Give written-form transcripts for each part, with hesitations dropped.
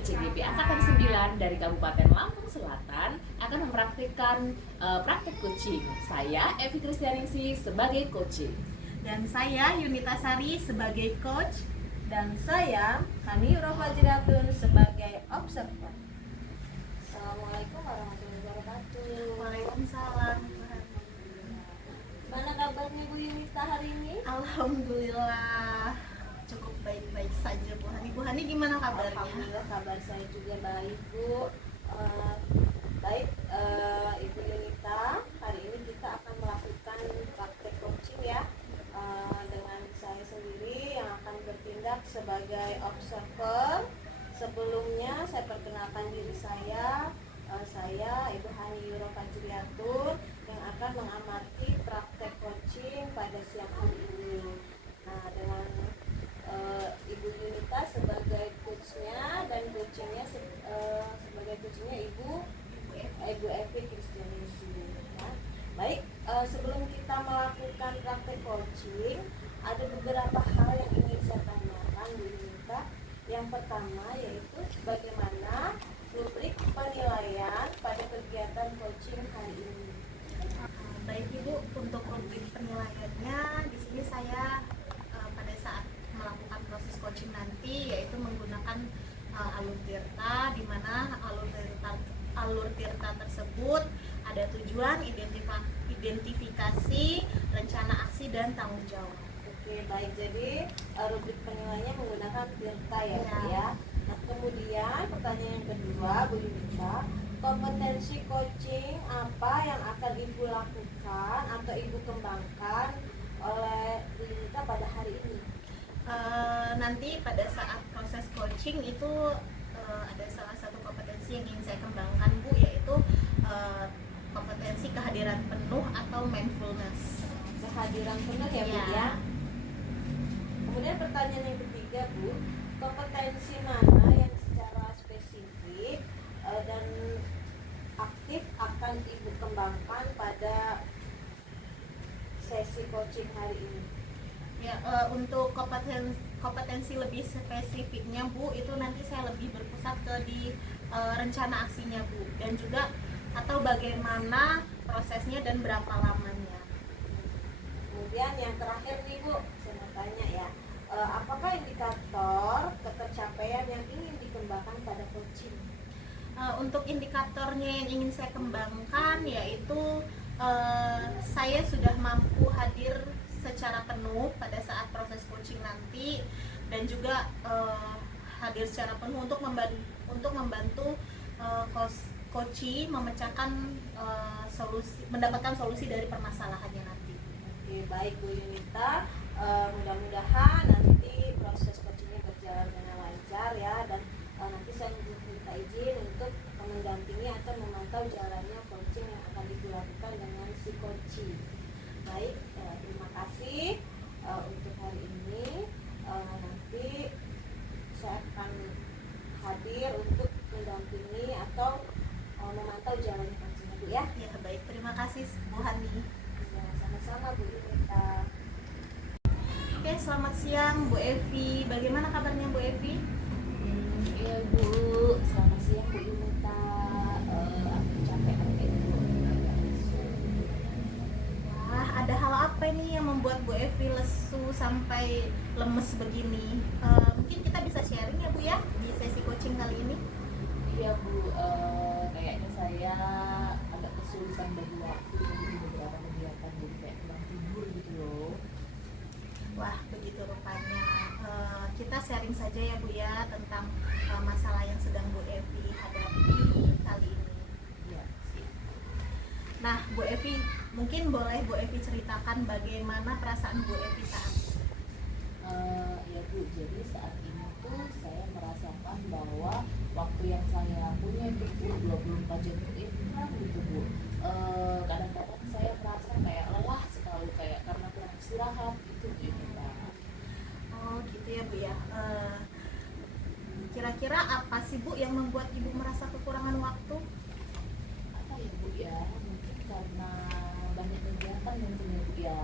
CGP Angkatan 9 dari Kabupaten Lampung Selatan akan mempraktikkan praktek coaching. Saya Evi Kristianingsih sebagai coaching. Dan saya Yunita Sari sebagai coach. Dan saya Hani Urofajriatun sebagai observer. Assalamualaikum warahmatullahi wabarakatuh. Waalaikumsalam. Mana kabarnya Bu Yunita hari ini? Alhamdulillah cukup baik-baik saja Bu Hani. Bu Hani gimana kabarnya? Alhamdulillah kabar saya juga baik Bu. Baik Ibu Yunita, hari ini kita akan melakukan praktek coaching ya, dengan saya sendiri yang akan bertindak sebagai observer. Sebelumnya saya perkenalkan diri saya Ibu Hani Urofajriatun yang akan mengamati praktek coaching pada siang hari ini. Nah, dengan Ibu Yunita sebagai coachnya dan coachingnya sebagai coachnya Ibu Evi Kristianingsih. Ya. Baik, sebelum kita melakukan praktek coaching, ada beberapa hal yang ingin saya tanyakan Bu Yunita. Yang pertama yaitu bagaimana rubrik penilaian pada kegiatan coaching hari ini. Baik Ibu, untuk rubrik penilaiannya di sini saya pada saat melakukan proses coaching nanti yaitu menggunakan alur tirta, di mana alur tirta tersebut ada tujuan, identifikasi, rencana aksi dan tanggung jawab. Oke, baik. Jadi rubrik penilaiannya menggunakan tirta ya, Bu ya. Nah, kemudian pertanyaan yang kedua, Bu Yunita, kompetensi coaching apa yang akan Ibu lakukan atau Ibu kembangkan oleh Bu Yunita pada hari ini? Nanti pada saat proses coaching itu ada salah satu kompetensi yang ingin saya kembangkan Bu, yaitu kompetensi kehadiran penuh atau mindfulness. Kehadiran penuh ya, Bu ya. Kemudian pertanyaan yang ketiga, Bu, kompetensi mana yang secara spesifik dan aktif akan Ibu kembangkan pada sesi coaching hari ini? Ya, untuk kompetensi lebih spesifiknya Bu, itu nanti saya lebih berpusat di rencana aksinya Bu, dan juga atau bagaimana prosesnya dan berapa lamanya. Kemudian yang terakhir nih Bu, saya mau tanya ya, apakah indikator ketercapaian yang ingin dikembangkan pada coaching? Untuk indikatornya yang ingin saya kembangkan yaitu saya sudah mampu hadir secara penuh pada saat proses coaching nanti, dan juga hadir secara penuh untuk membantu coachee memecahkan mendapatkan solusi dari permasalahannya nanti. Oke, baik Bu Yunita, mudah-mudahan nanti proses coachingnya berjalan dengan lancar ya, dan nanti saya minta izin untuk mendampingi atau memantau jalannya coaching yang akan dilakukan dengan si coachee. Baik, terima kasih untuk hari ini. Nanti saya akan hadir untuk mendampingi atau memantau jalannya coaching Bu ya. Ya, baik, terima kasih Bu Hani. Ya, sama-sama Bu Yunita. Oke, selamat siang Bu Evi. Bagaimana kabarnya Bu Evi? Iya Bu, selamat siang Bu Yunita. Aku capek Bu. Wah, ada hal apa nih yang membuat Bu Evi lesu sampai lemes begini? Mungkin kita bisa sharing ya Bu ya di sesi coaching kali ini. Iya Bu, kayaknya saya agak kesulitan bagi waktu di beberapa kegiatan, jadi kayak kurang tidur gitu loh. Wah, begitu rupanya. Kita sharing saja ya Bu ya tentang masalah yang sedang Bu Evi hadapi kali ini. Iya sih. Nah, Bu Evi, mungkin boleh Bu Evi ceritakan bagaimana perasaan Bu Evi saat ini? Ya Bu, jadi saat ini tuh saya merasakan bahwa waktu yang saya punya itu Bu, 24 jam itu kurang gitu Bu. Kadang-kadang saya merasa kayak lelah sekali, kayak karena kurang istirahat itu gitu Pak. Oh gitu ya Bu ya. Kira-kira apa sih Bu yang membuat Ibu merasa kekurangan waktu? Apa ya Bu ya, mungkin karena banyak kegiatan mungkin ya Bu ya.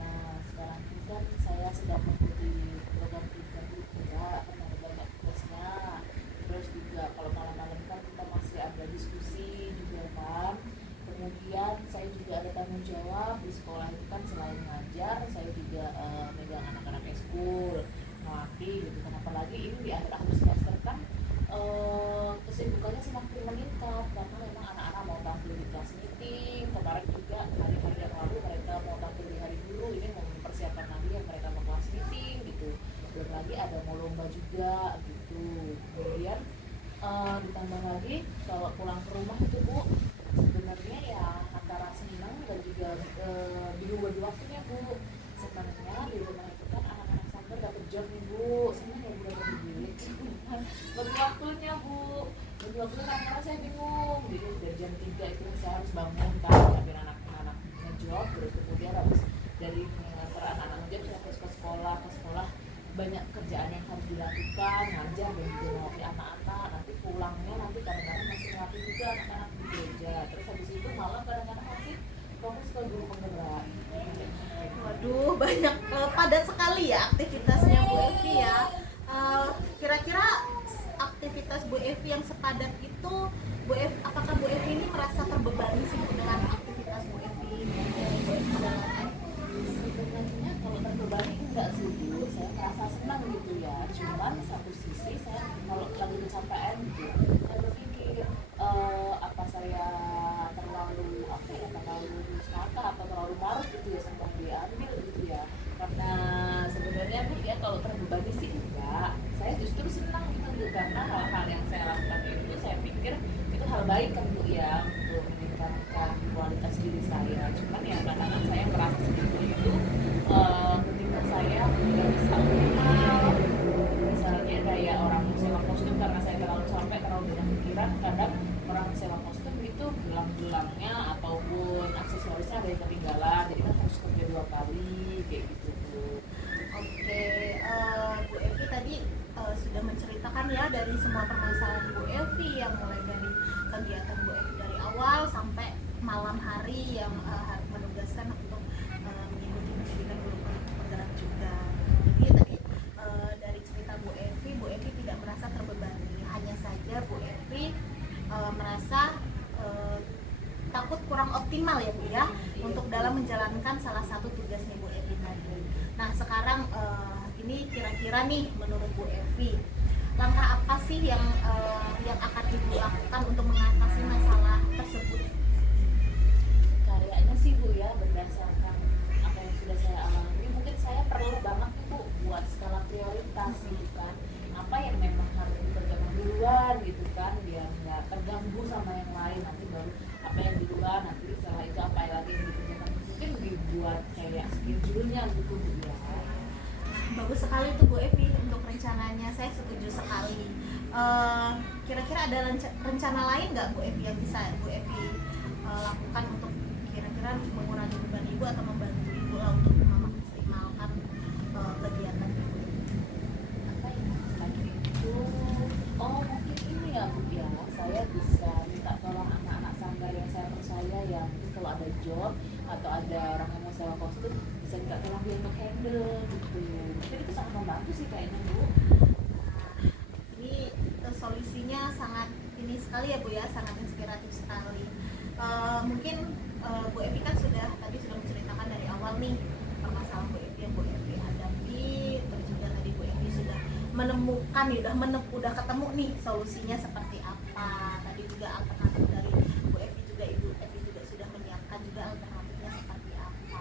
Nah sekarang ini kan saya sedang mengikuti program kerja Bu ya, karena banyak tugasnya. Terus juga nanti gitu kan. Apalagi ini di akhir-akhir semester kan kesibukannya semakin meningkat karena memang anak-anak mau tampil di kelas meeting. Kemarin juga hari-hari yang lalu mereka mau tampil di hari guru, ini mau mempersiapkan lagi yang mereka mau kelas meeting gitu. Belum lagi ada mau lomba juga gitu. Kemudian ditambah lagi kalau pulang ke rumah itu Bu, sebenarnya ya antara senang dan juga bingung bagi waktunya Bu. Sebenarnya di rumah itu kan anak-anak sampai dapat job nih Bu, senang ya Bu dapat duit. Bagi waktunya Bu, bagi waktunya karena saya bingung. Jadi dari jam 3 itu saya harus bangun kan, ambil anak-anak ngejob, terus kemudian habis dari mengantar anak-anak ngejob saya terus ke sekolah, banyak kerjaan yang harus dilakukan, ngajar dan juga melatih anak-anak. Nanti pulangnya nanti kadang-kadang masih melatih juga anak-anak di gereja. Terus habis itu malam kadang-kadang masih fokus ke guru penggerak. Waduh, banyak padat sekali ya aktivitasnya Bu Evi ya. Kira-kira aktivitas Bu Evi yang sepadat itu, apakah Bu Evi ini merasa terbebani sih dengan aktivitas Bu Evi? Sebenarnya kalau terbebani enggak sih Bu, saya merasa senang gitu ya. Cuman satu sisi saya kalau lagi kecapean gitu, saya berpikir apa saya terlalu serakah atau terlalu marut gitu ya sampai diambil gitu ya. Karena sebenarnya Bu ya kalau terbebani sih enggak, saya justru senang gitu Bu, karena hal-hal yang saya lakukan itu saya pikir itu hal baik kan Bu ya, untuk meningkatkan kualitas diri saya. Cuman ya kadang-kadang saya merasa seperti itu ketika saya tidak bisa optimal. Misalnya kayak orang sewa kostum, karena saya terlalu capek, terlalu banyak pikiran, kadang orang sewa kostum itu gelang-gelangnya ataupun aksesorisnya ada yang ketinggalan, jadi kan harus kerja 2 kali kayak gitu Bu. Oke, Bu Evi tadi sudah menceritakan ya dari semua permasalahan Bu Evi, yang mulai dari kegiatan Bu Evi dari awal sampai malam hari yang harus menugaskan untuk mengikuti pendidikan guru penggerak juga. Jadi tadi dari cerita Bu Evi tidak merasa terbebani, hanya saja Bu Evi merasa takut kurang optimal ya Bu ya, untuk dalam menjalankan salah satu tugasnya Bu Evi tadi. Nah sekarang ini kira-kira nih menurut Bu Evi, langkah apa sih yang akan Ibu lakukan untuk mengatasi masalah tersebut? Kayaknya sih Bu ya, berdasarkan apa yang sudah saya alami, mungkin saya perlu banget nih Bu buat skala prioritas gitu kan. Apa yang memang harus dikerjakan duluan gitu kan, biar nggak terganggu sama yang lain. Nanti baru apa yang duluan, nanti setelah itu apa lagi yang dikerjakan. Mungkin dibuat kayak schedule-nya gitu Bu ya. Bagus sekali tuh Bu Evi untuk rencananya, saya setuju sekali. Kira-kira ada rencana lain nggak Bu Evi yang bisa Bu Evi lakukan untuk kira-kira mengurangi beban Ibu atau membantu Ibu lah untuk memaksimalkan kegiatan Ibu? Apa yang selain itu, oh mungkin ini ya Bu ya, saya bisa minta tolong anak-anak sanggar yang saya percaya ya, mungkin kalau ada job atau ada orang yang mau sewa kostum, bisa minta tolong dia untuk handle gitu. Mungkin itu sangat membantu sih kayaknya Bu. Ini solusinya sangat ini sekali ya Bu ya, sangat inspiratif sekali. Mungkin Bu Evi kan sudah menceritakan dari awal nih permasalahan Bu Evi yang Bu Evi hadapi, terus juga tadi Bu Evi sudah menemukan, udah ketemu nih solusinya seperti apa. Tadi juga alternatif dari Bu Evi juga, Ibu Evi juga sudah menyiapkan juga alternatifnya seperti apa.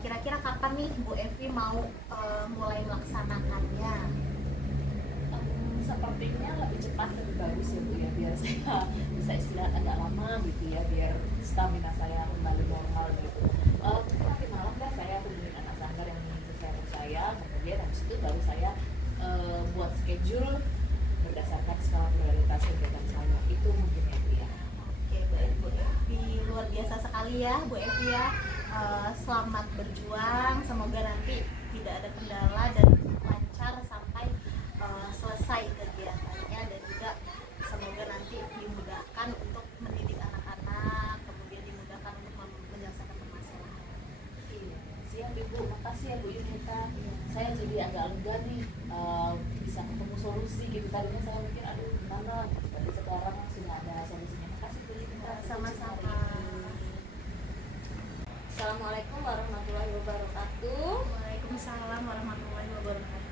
Kira-kira kapan nih Bu Evi mau mulai melaksanakannya? Sepertinya lebih cepat lebih bagus ya Bu ya, biar saya bisa istirahat agak lama gitu ya, biar stamina saya kembali normal gitu. Mungkin nanti malam dah saya hubungin anak sanggar yang saya percaya, kemudian habis itu baru saya buat schedule berdasarkan skala prioritas kegiatan saya. Itu mungkin ya Bu ya. Oke, baik Bu Evi, luar biasa sekali ya Bu Evi ya. Selamat berjuang, semoga nanti tidak ada kendala dan lancar sampai selesai kegiatannya, dan juga semoga nanti dimudahkan untuk mendidik anak-anak, kemudian dimudahkan untuk menyelesaikan permasalahan. Iya, siap Ibu, makasih ya Bu Yunita. Saya jadi agak lega nih, bisa ketemu solusi gitu. Tadinya saya mikir aduh gimana, tapi sekarang sudah ada solusinya. Makasih Bu Yunita. Sama-sama. Assalamualaikum warahmatullahi wabarakatuh. Waalaikumsalam warahmatullahi wabarakatuh.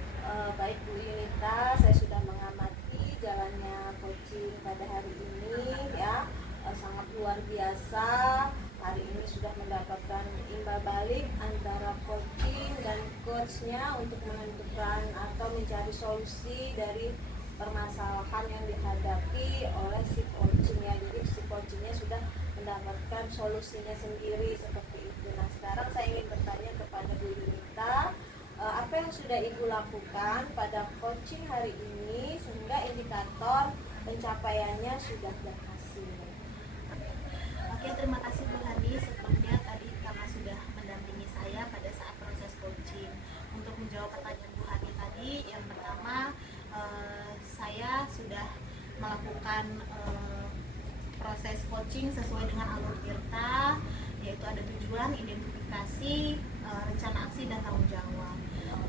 fokusnya untuk menentukan atau mencari solusi dari permasalahan yang dihadapi oleh si coaching ya. Jadi si coachingnya sudah mendapatkan solusinya sendiri seperti itu. Nah sekarang saya ingin bertanya kepada Bu Yunita, apa yang sudah Ibu lakukan pada coaching hari ini sehingga indikator pencapaiannya sudah berhasil? Oke, terima kasih Bu Hani sebelumnya tadi karena sudah mendampingi saya pada saat proses coaching. Untuk menjawab pertanyaan Bu Hani tadi, yang pertama saya sudah melakukan proses coaching sesuai dengan alur Tirta, yaitu ada tujuan, identifikasi, rencana aksi dan tanggung jawab.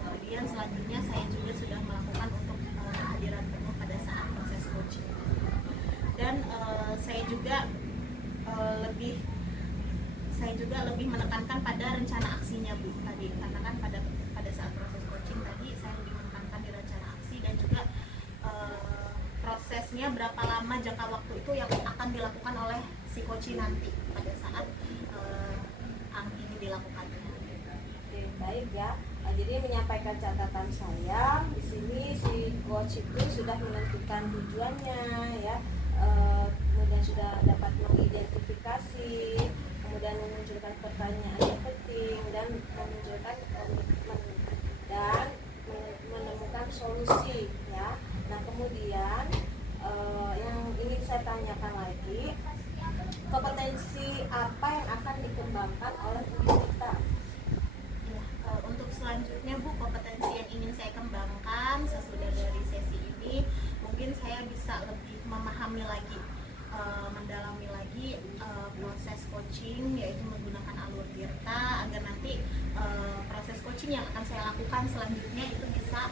Kemudian selanjutnya saya juga sudah melakukan untuk kehadiran penuh pada saat proses coaching. Dan saya juga lebih menekankan pada rencana aksinya Bu tadi, karena kan pada saat proses coaching tadi saya lebih menekankan di rencana aksi dan juga prosesnya berapa lama jangka waktu itu yang akan dilakukan oleh si coach nanti pada saat ini dilakukan. Oke, baik ya. Jadi menyampaikan catatan saya di sini si coach itu sudah menentukan tujuannya ya, kemudian sudah dapat mengidentifikasi, kemudian memunculkan pertanyaan yang penting dan memunculkan komitmen dan menemukan solusi ya. Nah kemudian yang ingin saya tanyakan lagi, kompetensi apa yang akan dikembangkan oleh kita? Untuk selanjutnya Bu, kompetensi yang ingin saya kembangkan sesudah dari sesi ini, mungkin saya bisa lebih memahami lagi, mendalami lagi proses coaching, yaitu menggunakan alur Tirta, agar nanti proses coaching yang akan saya lakukan selanjutnya itu bisa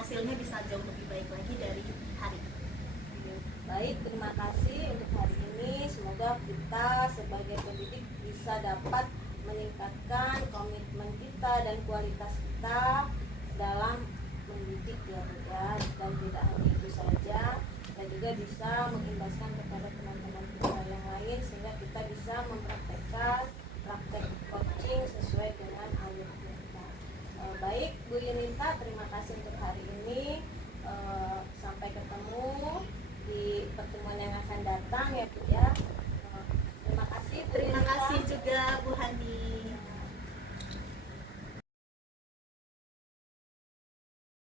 hasilnya bisa jauh lebih baik lagi dari hari ini. Baik, terima kasih untuk hari ini. Semoga kita sebagai pendidik bisa dapat meningkatkan komitmen kita dan kualitas kita dalam mendidik ya, dan tidak hanya itu saja, dan juga bisa mengimbaskan kepada teman-teman kita yang lain sehingga kita bisa mempraktekkan praktek coaching sesuai dengan alur kita. Baik Bu Yunita, terima kasih untuk hari ini. Sampai ketemu di pertemuan yang akan datang ya Bu ya. Terima kasih Bu Yunita. Terima kasih juga Bu Hani.